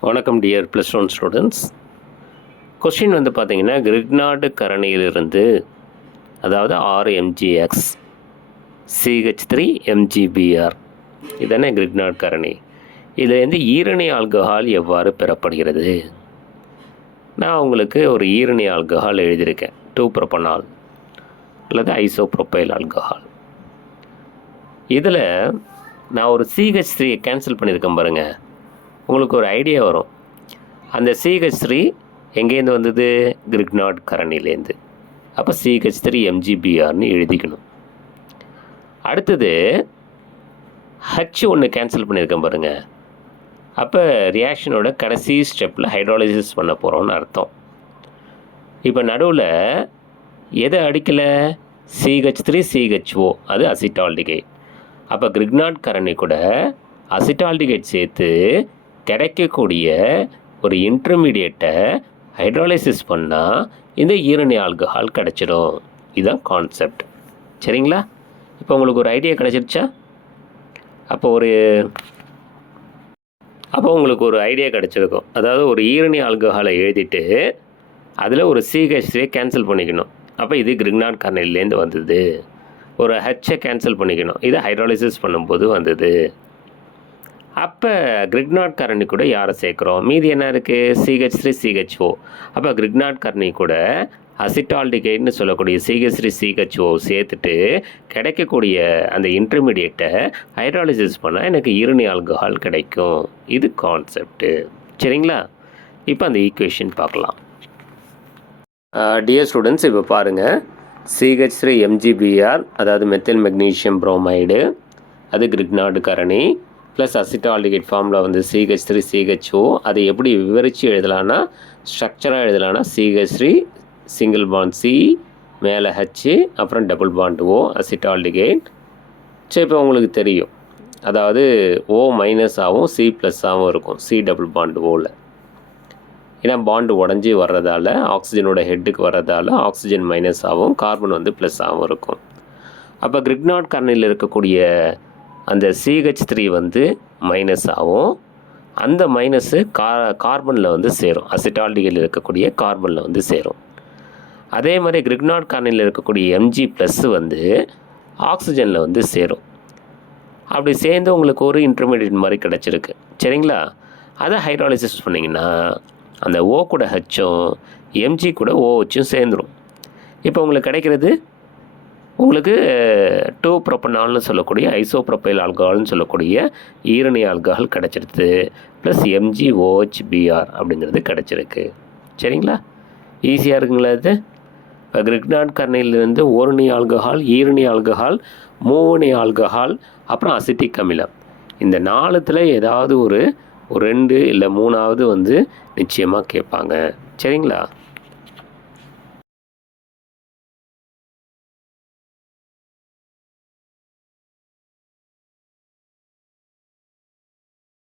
வணக்கம் dear plus one students question வந்து பார்த்தீங்கன்னா கிரிக்னாடு கரணியிலிருந்து அதாவது ஆறு எம்ஜிஎக்ஸ் சிஹெச் த்ரீ எம்ஜிபிஆர் இதானே கிரிக்னாட் கரணி? இதுலேருந்து ஈரணி ஆல்கஹால் எவ்வாறு பெறப்படுகிறது? நான் உங்களுக்கு ஒரு ஈரணி ஆல்கஹால் எழுதியிருக்கேன். டூ ப்ரொபனால் அல்லது ஐசோப்ரொப்பைல் ஆல்கஹால். இதில் நான் ஒரு சிஹெச் த்ரீயை கேன்சல் பண்ணியிருக்கேன் பாருங்கள் உங்களுக்கு ஒரு ஐடியா வரும். அந்த சிஹெச் த்ரீ எங்கேருந்து வந்தது? கிரிக்னாட் கரணிலேருந்து அப்போ சிஹெச் த்ரீ எம்ஜிபிஆர்னு எழுதிக்கணும். அடுத்தது ஹச் ஒன்று கேன்சல் பண்ணியிருக்கேன் பாருங்கள் அப்போ ரியாக்ஷனோட கடைசி ஸ்டெப்பில் ஹைட்ராலிசிஸ் பண்ண போகிறோம்னு அர்த்தம். இப்போ நடுவில் எதை அடிக்கலை? சிஹெச் த்ரீ சிஹெச்ஓ அது அசிட்டால்டிகேட் அப்போ கிரிக்னாட் கரணி கூட அசிட்டால்டிகேட் சேர்த்து கிடைக்கக்கூடிய ஒரு இன்டர்மீடியேட்டை ஹைட்ராலிசிஸ் பண்ணால் இந்த ஈரணி ஆல்கஹால் கிடச்சிடும். இதுதான் கான்செப்ட் சரிங்களா? இப்போ உங்களுக்கு ஒரு ஐடியா கிடச்சிருச்சா? அப்போ ஒரு அப்போ உங்களுக்கு ஒரு ஐடியா கிடச்சிருக்கும். அதாவது ஒரு ஈரணி ஆல்கஹாலை எழுதிட்டு அதில் ஒரு சிஹெச்சியை கேன்சல் பண்ணிக்கணும். அப்போ இது கிரிக்னாட் கர்னல்லேருந்து வந்தது. ஒரு ஹெச்சை கேன்சல் பண்ணிக்கணும். இதை ஹைட்ராலிசிஸ் பண்ணும்போது வந்தது. அப்போ கிரிக்னாட் கரணி கூட யாரை சேர்க்குறோம்? மீதி என்ன இருக்குது சிஹெச் த்ரீ சிஹெச்ஓ அப்போ கிரிக்னாட் கரணி கூட அசிட்டால்டிகைட்னு சொல்லக்கூடிய சிஹெச்ரி சிஹெச்ஓ சேர்த்துட்டு கிடைக்கக்கூடிய அந்த இன்டர்மீடியேட்டை ஹைட்ராலிசிஸ் பண்ணால் எனக்கு இருணி ஆல்கஹால் கிடைக்கும். இது கான்செப்ட்டு சரிங்களா? இப்போ அந்த ஈக்குவேஷன் பார்க்கலாம். டியர் ஸ்டூடெண்ட்ஸ் இப்போ பாருங்கள் சிஹெச் த்ரீ எம்ஜிபிஆர் அதாவது மெத்தில் மெக்னீஷியம் ப்ரோமைடு அது கிரிக்னாடு கரணி ப்ளஸ் அசிட்டால்டிகேட் ஃபார்மில் வந்து சிஹெச் த்ரீ சிஹெச்ஓ அதை எப்படி விவரித்து எழுதலான்னா ஸ்ட்ரக்சராக எழுதலான்னா C H three single bond C மேலே ஹச்சு அப்புறம் டபுள் பாண்ட் ஓ அசிட்டால்டிகேட் சரி இப்போ உங்களுக்கு தெரியும். அதாவது ஓ மைனஸ் ஆகும் சி ப்ளஸ்ஸாகவும் இருக்கும் சி டபுள் பாண்ட் ஓவில் ஏன்னா பாண்டு உடஞ்சி வர்றதால ஆக்சிஜனோட ஹெட்டுக்கு வர்றதால ஆக்சிஜன் மைனஸ் ஆகும் கார்பன் வந்து ப்ளஸ் இருக்கும். அப்போ கிரிக்னாட் கர்னில் இருக்கக்கூடிய அந்த சிஹெச் த்ரீ வந்து மைனஸ் ஆகும். அந்த மைனஸு கா கார்பனில் வந்து சேரும். அசிட்டால்டிகள் இருக்கக்கூடிய கார்பனில் வந்து சேரும். அதே மாதிரி கிரிக்னாட் கார்னில் இருக்கக்கூடிய எம்ஜி ப்ளஸ்ஸு வந்து ஆக்சிஜனில் வந்து சேரும். அப்படி சேர்ந்து உங்களுக்கு ஒரு இன்டர்மீடியட் மாதிரி கிடச்சிருக்கு. சரிங்களா? அதை ஹைட்ராலிசிஸ் பண்ணிங்கன்னா அந்த ஓ கூட ஹச்சும் எம்ஜி கூட ஓ ஹச்சும் சேர்ந்துடும் இப்போ உங்களுக்கு கிடைக்கிறது உங்களுக்கு டூ ப்ரொப்பனால்னு சொல்லக்கூடிய ஐசோப்ரொப்பைல் ஆல்கஹால்னு சொல்லக்கூடிய ஈரணி ஆல்கஹால் கிடச்சிருது plus M G O H B R B R அப்படிங்கிறது கிடச்சிருக்கு. சரிங்களா? ஈஸியாக இருக்குங்களா இது? இப்போ கிரிக்னாட் கர்ணையிலிருந்து ஓரணி ஆல்கஹால் ஈரணி ஆல்கஹால் மூவணி ஆல்கஹால் அப்புறம் அசிட்டிக் அமிலம். இந்த நாலுத்தில் ஏதாவது ஒரு ரெண்டு இல்லை மூணாவது வந்து நிச்சயமாக கேட்பாங்க. சரிங்களா?